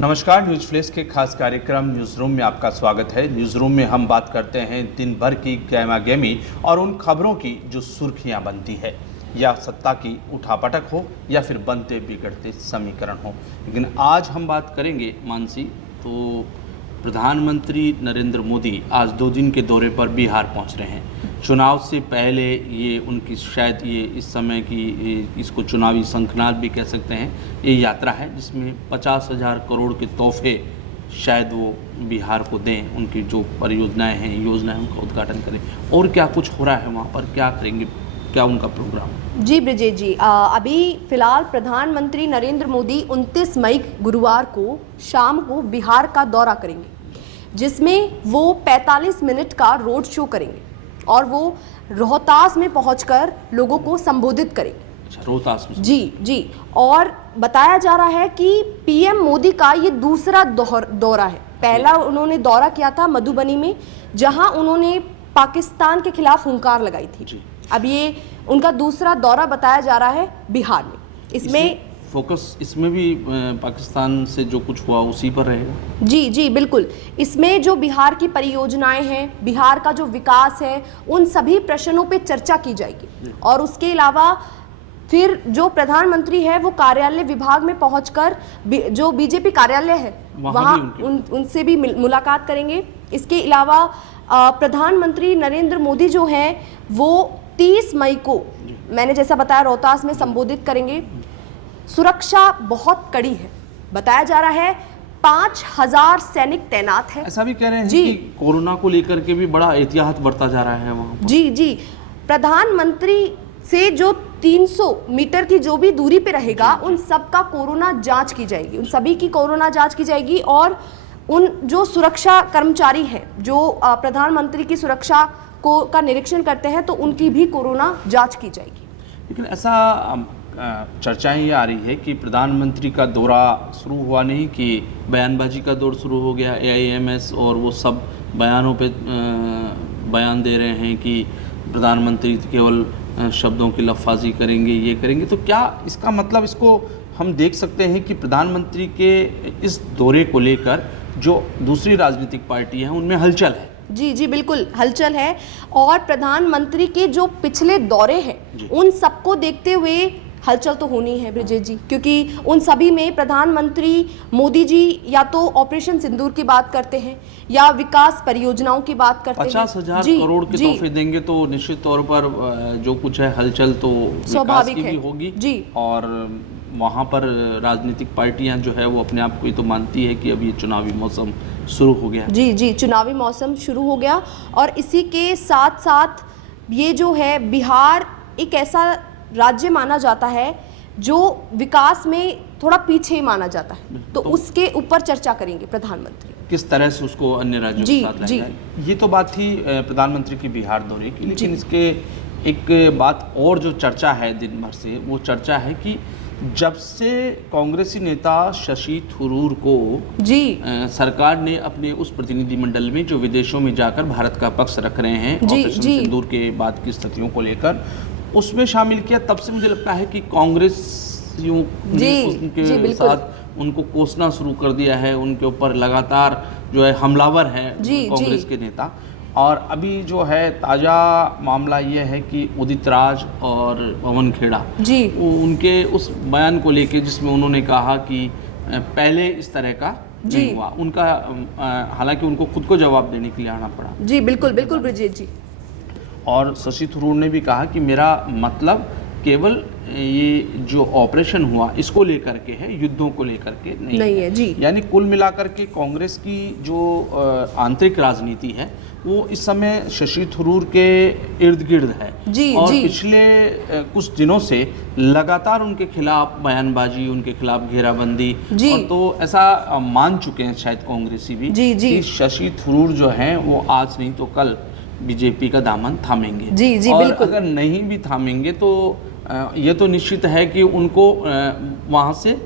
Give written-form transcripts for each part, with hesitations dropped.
नमस्कार, news flash के खास कार्यक्रम न्यूज रूम में आपका स्वागत है। न्यूज रूम में हम बात करते हैं दिन भर की गहमागहमी और उन खबरों की जो सुर्खियां बनती है, या सत्ता की उठापटक हो या फिर बनते बिगड़ते समीकरण हो। लेकिन आज हम बात करेंगे मानसी, तो प्रधानमंत्री नरेंद्र मोदी आज 2 दिन के दौरे पर बिहार पहुंच रहे हैं। चुनाव से पहले ये उनकी शायद ये इस समय की इसको चुनावी शंखनाद भी कह सकते हैं, ये यात्रा है जिसमें 50,000 करोड़ के तोहफे शायद वो बिहार को दें। उनकी जो परियोजनाएं हैं, योजनाएं, उनका उद्घाटन करें। और क्या कुछ हो रहा है वहाँ पर, क्या करेंगे, क्या उनका प्रोग्राम? जी ब्रिजेश जी, अभी फिलहाल प्रधानमंत्री नरेंद्र मोदी 29 मई गुरुवार को शाम को बिहार का दौरा करेंगे, जिसमें वो 45 मिनट का रोड शो करेंगे और वो रोहतास में पहुंचकर लोगों को संबोधित करेंगे। अच्छा, रोहतास में? जी। और बताया जा रहा है कि पीएम मोदी का ये दूसरा दौरा है। पहला उन्होंने दौरा किया था मधुबनी में, जहां उन्होंने पाकिस्तान के खिलाफ हुंकार लगाई थी। अब ये उनका दूसरा दौरा बताया जा रहा है बिहार में। इसमें फोकस इसमें भी पाकिस्तान से जो कुछ हुआ उसी पर रहेगा। जी बिल्कुल। इसमें जो बिहार की परियोजनाएं हैं, बिहार का जो विकास है, उन सभी प्रश्नों पे चर्चा की जाएगी। और उसके अलावा फिर जो प्रधानमंत्री है वो कार्यालय विभाग में पहुंचकर जो बीजेपी कार्यालय है वहाँ उनसे भी मुलाकात करेंगे। इसके अलावा प्रधानमंत्री नरेंद्र मोदी जो हैं वो 30 मई को, मैंने जैसा बताया, रोहतास में संबोधित करेंगे। सुरक्षा बहुत कड़ी है, बताया जा रहा है 5,000 सैनिक तैनात है। ऐसा भी कह रहे हैं कि कोरोना को लेकर के भी बड़ा एहतियात बरता जा रहा है वहाँ पर। जी। प्रधानमंत्री से जो 300 मीटर की जो भी दूरी पे रहेगा, उन सब का कोरोना जांच की जाएगी, उन सभी की कोरोना जांच की जाएगी। और उन जो सुरक्षा कर्मचारी हैं जो प्रधानमंत्री की सुरक्षा का निरीक्षण करते हैं, तो उनकी भी कोरोना जांच की जाएगी। लेकिन ऐसा चर्चाएं ये आ रही है कि प्रधानमंत्री का दौरा शुरू हुआ नहीं कि बयानबाजी का दौर शुरू हो गया। AIMS और वो सब बयानों पे बयान दे रहे हैं कि प्रधानमंत्री केवल शब्दों की लफ्ज़ाजी करेंगे, ये करेंगे। तो क्या इसका मतलब, इसको हम देख सकते हैं कि प्रधानमंत्री के इस दौरे को लेकर जो दूसरी राजनीतिक पार्टी हैं उनमें हलचल है? जी बिल्कुल हलचल है। और प्रधानमंत्री के जो पिछले दौरे हैं उन सबको देखते हुए हलचल तो होनी है ब्रिजेश जी, क्योंकि उन सभी में प्रधानमंत्री मोदी जी या तो ऑपरेशन सिंदूर की बात करते हैं या विकास परियोजनाओं की बात करते हैं। 50,000 करोड़ के तोहफे देंगे तो निश्चित तौर पर जो कुछ है हलचल तो स्वाभाविक भी होगी। जी। और वहाँ पर राजनीतिक पार्टियां जो है वो अपने आप को ही तो मानती है कि अब ये चुनावी मौसम शुरू हो गया। जी, चुनावी मौसम शुरू हो गया। और इसी के साथ साथ ये जो है बिहार एक ऐसा राज्य माना जाता है जो विकास में थोड़ा पीछे माना जाता है, तो उसके ऊपर चर्चा करेंगे प्रधानमंत्री, किस तरह से उसको अन्य राज्यों के साथ लाया जाए। ये तो बात थी प्रधानमंत्री की बिहार दौरे की। लेकिन इसके एक बात और जो चर्चा है दिन भर से, वो चर्चा है कि जब से कांग्रेसी नेता शशि थरूर को सरकार ने अपने उस प्रतिनिधिमंडल में जो विदेशों में जाकर भारत का पक्ष रख रहे हैं ऑपरेशन सिंदूर के बाद की स्थितियों को लेकर, उसमें शामिल किया, तब से मुझे लगता है कि कांग्रेसियों ने उनके साथ उनको कोसना शुरू कर दिया है। उनके ऊपर लगातार जो है हमलावर हैं कांग्रेस के नेता। और अभी जो है ताज़ा मामला ये है कि उदित राज और पवन खेड़ा उनके उस बयान को लेके, जिसमें उन्होंने कहा कि पहले इस तरह का नहीं हुआ, उनका हालांकि उनको खुद को जवाब देने के लिए आना पड़ा। जी बिल्कुल ब्रिजेश जी। और शशि थरूर ने भी कहा कि मेरा मतलब केवल ये जो ऑपरेशन हुआ इसको लेकर के है, युद्धों को लेकर के नहीं है। जी। यानी कुल मिलाकर के कांग्रेस की जो आंतरिक राजनीति है वो इस समय शशि थरूर के इर्द गिर्द है। और पिछले कुछ दिनों से लगातार उनके खिलाफ बयानबाजी, उनके खिलाफ घेराबंदी, और तो ऐसा मान चुके हैं शायद कांग्रेसी भी कि शशि थरूर जो हैं वो आज नहीं तो कल बीजेपी का दामन थामेंगे। और अगर नहीं भी थामेंगे तो ये तो निश्चित है कि उनको वहाँ से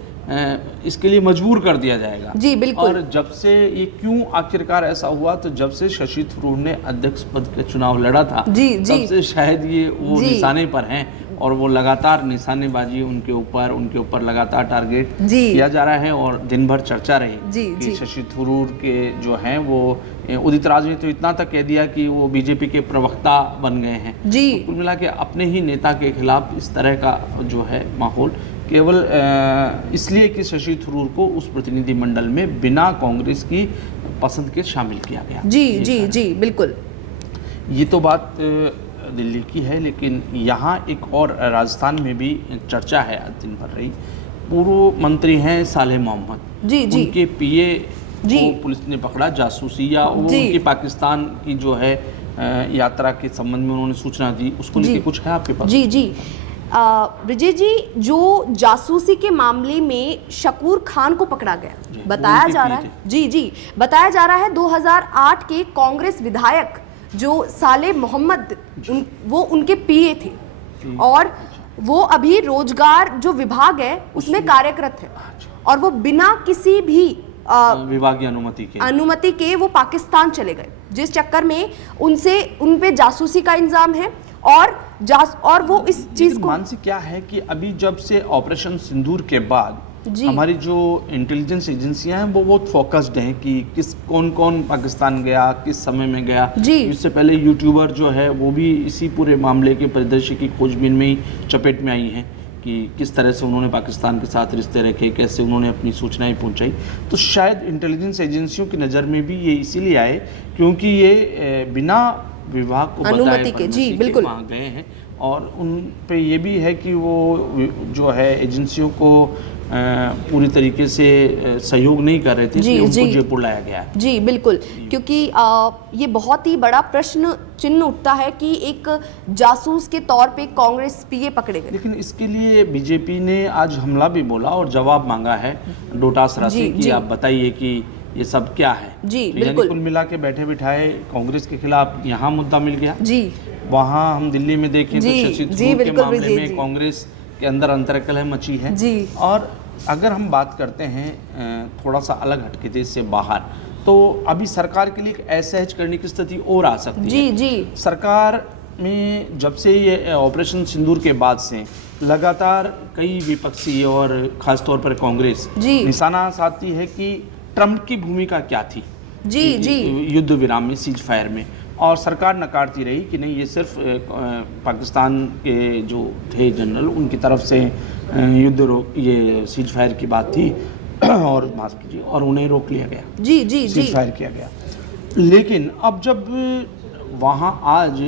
इसके लिए मजबूर कर दिया जाएगा। जी बिल्कुल। और जब से ये क्यों आखिरकार ऐसा हुआ, तो जब से शशि थरूर ने अध्यक्ष पद का चुनाव लड़ा था, तब से शायद ये वो निशाने पर हैं। और वो लगातार निशानेबाजी उनके ऊपर लगातार टारगेट जी। किया जा रहा है और दिन भर चर्चा रही जी, कि जी। शशि थरूर के जो हैं वो उदित राज ने तो इतना तक कह दिया कि वो बीजेपी के प्रवक्ता बन गए हैं। जी। तो कुल मिला के अपने ही नेता के खिलाफ इस तरह का जो है माहौल केवल इसलिए कि शशि थरूर को उस प्रतिनिधिमंडल में बिना कांग्रेस की पसंद के शामिल किया गया। जी जी जी बिल्कुल। ये तो बात दिल्ली की है, लेकिन यहाँ एक और राजस्थान में भी चर्चा है आज दिन भर रही। पूर्व मंत्री हैं सालेह मोहम्मद, जी जी उनके पीए जी। को पुलिस ने पकड़ा जासूसी या वो जी। उनकी पाकिस्तान की जो है यात्रा के संबंध में उन्होंने सूचना दी, उसको लेके कुछ है आपके पास? जी जी ब्रिजेश जी, जो जासूसी के मामले में शकूर खान को पकड़ा गया, बताया जा रहा है जी जी बताया जा रहा है 2008 के कांग्रेस विधायक जो सालेह मोहम्मद वो उनके पीए थे और वो अभी रोजगार जो विभाग है उसमें कार्यरत है और वो बिना किसी भी विभागीय अनुमति के वो पाकिस्तान चले गए, जिस चक्कर में उन पे जासूसी का इल्जाम है और वो इस चीज को। मानसी क्या है कि अभी जब से ऑपरेशन सिंदूर के बाद हमारी जो इंटेलिजेंस एजेंसियां हैं वो बहुत फोकस्ड हैं कि कौन कौन पाकिस्तान गया, किस समय में गया। इससे पहले यूट्यूबर जो है वो भी इसी पूरे मामले के परिदृश्य की खोजबीन में ही चपेट में आई हैं कि किस तरह से उन्होंने पाकिस्तान के साथ रिश्ते रखे, कैसे उन्होंने अपनी सूचनाएं पहुंचाई। तो शायद इंटेलिजेंस एजेंसियों की नज़र में भी ये इसीलिए आए क्योंकि ये बिना विभाग को अनुमति के जी बिल्कुल वहाँ गए हैं और उन पे ये भी है कि वो जो है एजेंसियों को पूरी तरीके से सहयोग नहीं कर रहे थे, इसलिए उनको जयपुर लाया गया है। जी बिल्कुल, क्योंकि ये बहुत ही बड़ा प्रश्न चिन्ह उठता है कि एक जासूस के तौर पे कांग्रेस पीए पकड़े गए। लेकिन इसके लिए बीजेपी ने आज हमला भी बोला और जवाब मांगा है डोटासरा से कि आप बताइए कि ये सब क्या है। जी तो बिल्कुल। कुल मिला के बैठे बिठाए कांग्रेस के खिलाफ यहाँ मुद्दा मिल गया जी, वहाँ हम दिल्ली में देखें तो शशि थरूर के मामले में कांग्रेस के अंदर अंतर्कलह मची है जी। और अगर हम बात करते हैं थोड़ा सा अलग हटके देश से बाहर, तो अभी सरकार के लिए एक असहज करने की स्थिति और आ सकती है। जी जी। सरकार में जब से ये ऑपरेशन सिंदूर के बाद से लगातार कई विपक्षी और खासतौर पर कांग्रेस निशाना साधती है कि ट्रंप की भूमिका क्या थी जी जी युद्ध विराम में, सीज फायर में, और सरकार नकारती रही कि नहीं ये सिर्फ पाकिस्तान के जो थे जनरल उनकी तरफ से ये सीज फायर की बात थी और माफ कीजिए और उन्हें रोक लिया गया। जी जी सीज फायर किया गया। लेकिन अब जब वहाँ आज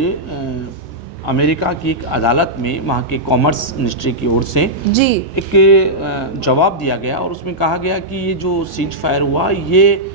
अमेरिका की एक अदालत में वहाँ के कॉमर्स मिनिस्ट्री की ओर से जी एक जवाब दिया गया और उसमें कहा गया कि ये जो सीज फायर हुआ ये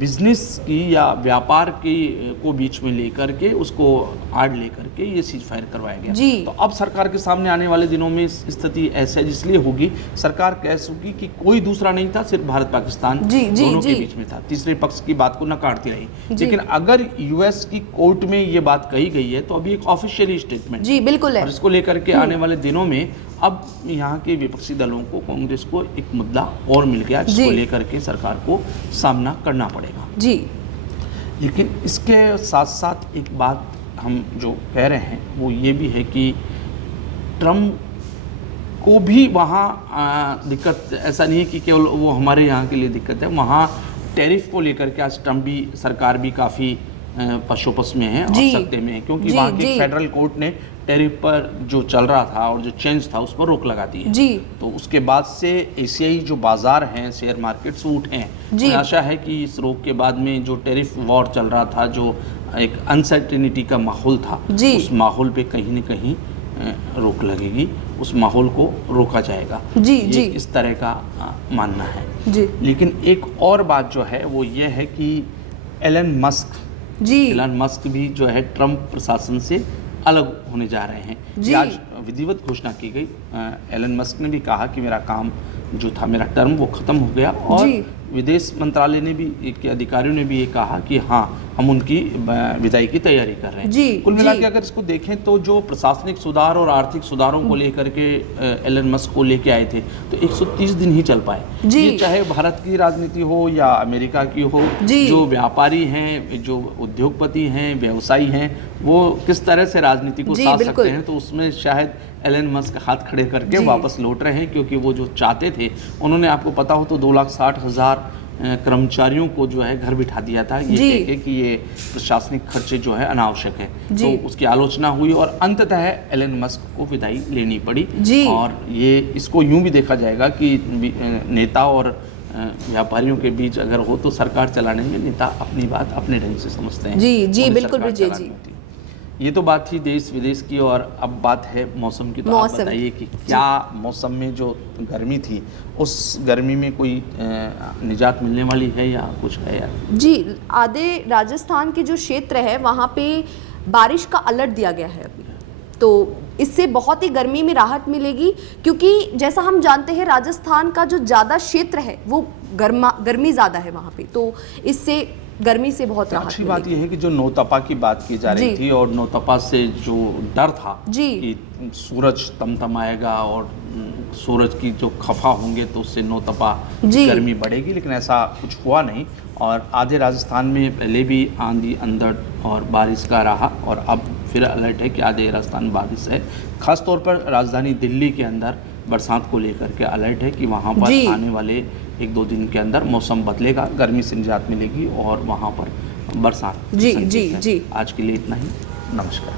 बिजनेस की या व्यापार की को बीच में लेकर के उसको आड़ लेकर के ये सीज फायर करवाया गया। तो अब सरकार के सामने आने वाले दिनों में स्थिति ऐसे इसलिए होगी, सरकार कह सकेगी कि कोई दूसरा नहीं था, सिर्फ भारत पाकिस्तान दोनों के बीच में था, तीसरे पक्ष की बात को नकारती रही। लेकिन अगर यूएस की कोर्ट में ये बात कही गई है तो अभी एक ऑफिशियल स्टेटमेंट जी बिल्कुल है, और इसको लेकर के आने वाले दिनों में अब यहाँ के विपक्षी दलों को, कांग्रेस को एक मुद्दा और मिल गया जिसको लेकर के सरकार को सामना करना पड़ेगा जी। लेकिन इसके साथ साथ एक बात हम जो कह रहे हैं वो ये भी है कि ट्रम्प को भी वहाँ दिक्कत, ऐसा नहीं है कि केवल वो हमारे यहाँ के लिए दिक्कत है, वहाँ टैरिफ को लेकर के आज ट्रम्प भी सरकार भी काफ़ी पशोपस में है और सत्ते में है, क्योंकि वहाँ की फेडरल कोर्ट ने टैरिफ पर जो चल रहा था और जो चेंज था उस पर रोक लगा दी है। तो उसके बाद से एशियाई जो बाजार हैं, शेयर मार्केट्स उठे हैं। मुझे आशा है कि इस रोक के बाद में जो टैरिफ वॉर चल रहा था, जो एक अनसर्टेनिटी का माहौल था, उस माहौल पे कहीं न कहीं रोक लगेगी, उस माहौल को रोका जाएगा। ये इस तरह का मानना है। लेकिन एक और बात जो है वो ये है कि एलन मस्क भी जो है ट्रम्प प्रशासन से अलग होने जा रहे हैं। आज विधिवत घोषणा की गई। एलन मस्क ने भी कहा कि मेरा काम जो था, मेरा टर्म वो ख़त्म हो गया और विदेश मंत्रालय ने भी के अधिकारियों ने भी ये कहा कि हाँ, हम उनकी विदाई की तैयारी कर रहे हैं। जी, कुल मिला जी। के अगर इसको देखें तो जो प्रशासनिक सुधार और आर्थिक सुधारों को लेकर के एलन मस्क को लेके आए थे, तो 130 दिन ही चल पाए। जी। ये चाहे भारत की राजनीति हो या अमेरिका की हो, जी। जो व्यापारी हैं, जो उद्योगपति हैं, व्यवसायी हैं, वो किस तरह से राजनीति को जी, साथ बिल्कुल। सकते हैं, तो उसमें शायद एलन मस्क हाथ खड़े करके जी। वापस लौट रहे हैं, क्योंकि वो जो चाहते थे, उन्होंने, आपको पता हो तो 2,60,000 कर्मचारियों को जो है घर बिठा दिया था, ये जी। कह के कि ये प्रशासनिक खर्चे जो है अनावश्यक है। जी। तो उसकी आलोचना हुई और अंततः एलन मस्क को विदाई लेनी पड़ी। जी। और ये इसको यूं भी देखा जाएगा कि नेता और व्यापारियों के बीच अगर हो तो सरकार चलाने में नेता अपनी बात अपने ढंग से समझते हैं। जी, जी, उन्हें बिल्कुल सरकार विजय चलानी जी। होती है। ये तो बात थी देश विदेश की, और अब बात है मौसम की। तो आप मौसम। बताइए कि क्या मौसम में जो गर्मी थी, उस गर्मी में कोई निजात मिलने वाली है या कुछ है यार? जी, आधे राजस्थान के जो क्षेत्र है वहाँ पे बारिश का अलर्ट दिया गया है अभी, तो इससे बहुत ही गर्मी में राहत मिलेगी, क्योंकि जैसा हम जानते हैं राजस्थान का जो ज़्यादा क्षेत्र है वो गर्मी ज़्यादा है वहाँ पे, तो इससे गर्मी से बहुत राहत अच्छी बात मिलेगी। यह है कि जो नौतपा की बात की जा रही जी। थी, और नौतपा से जो डर था जी। कि सूरज तमतमाएगा और सूरज की जो खफा होंगे तो उससे नौतपा जी। गर्मी बढ़ेगी, लेकिन ऐसा कुछ हुआ नहीं। और आधे राजस्थान में पहले भी आंधी अंधड़ और बारिश का रहा, और अब फिर अलर्ट है कि आधे राजस्थान में बारिश है। खास तौर पर राजधानी दिल्ली के अंदर बरसात को लेकर के अलर्ट है कि वहाँ पर जी। आने वाले 1-2 दिन के अंदर मौसम बदलेगा, गर्मी से निजात मिलेगी और वहाँ पर बरसात की जी, संकेत जी, है। जी। आज के लिए इतना ही। नमस्कार।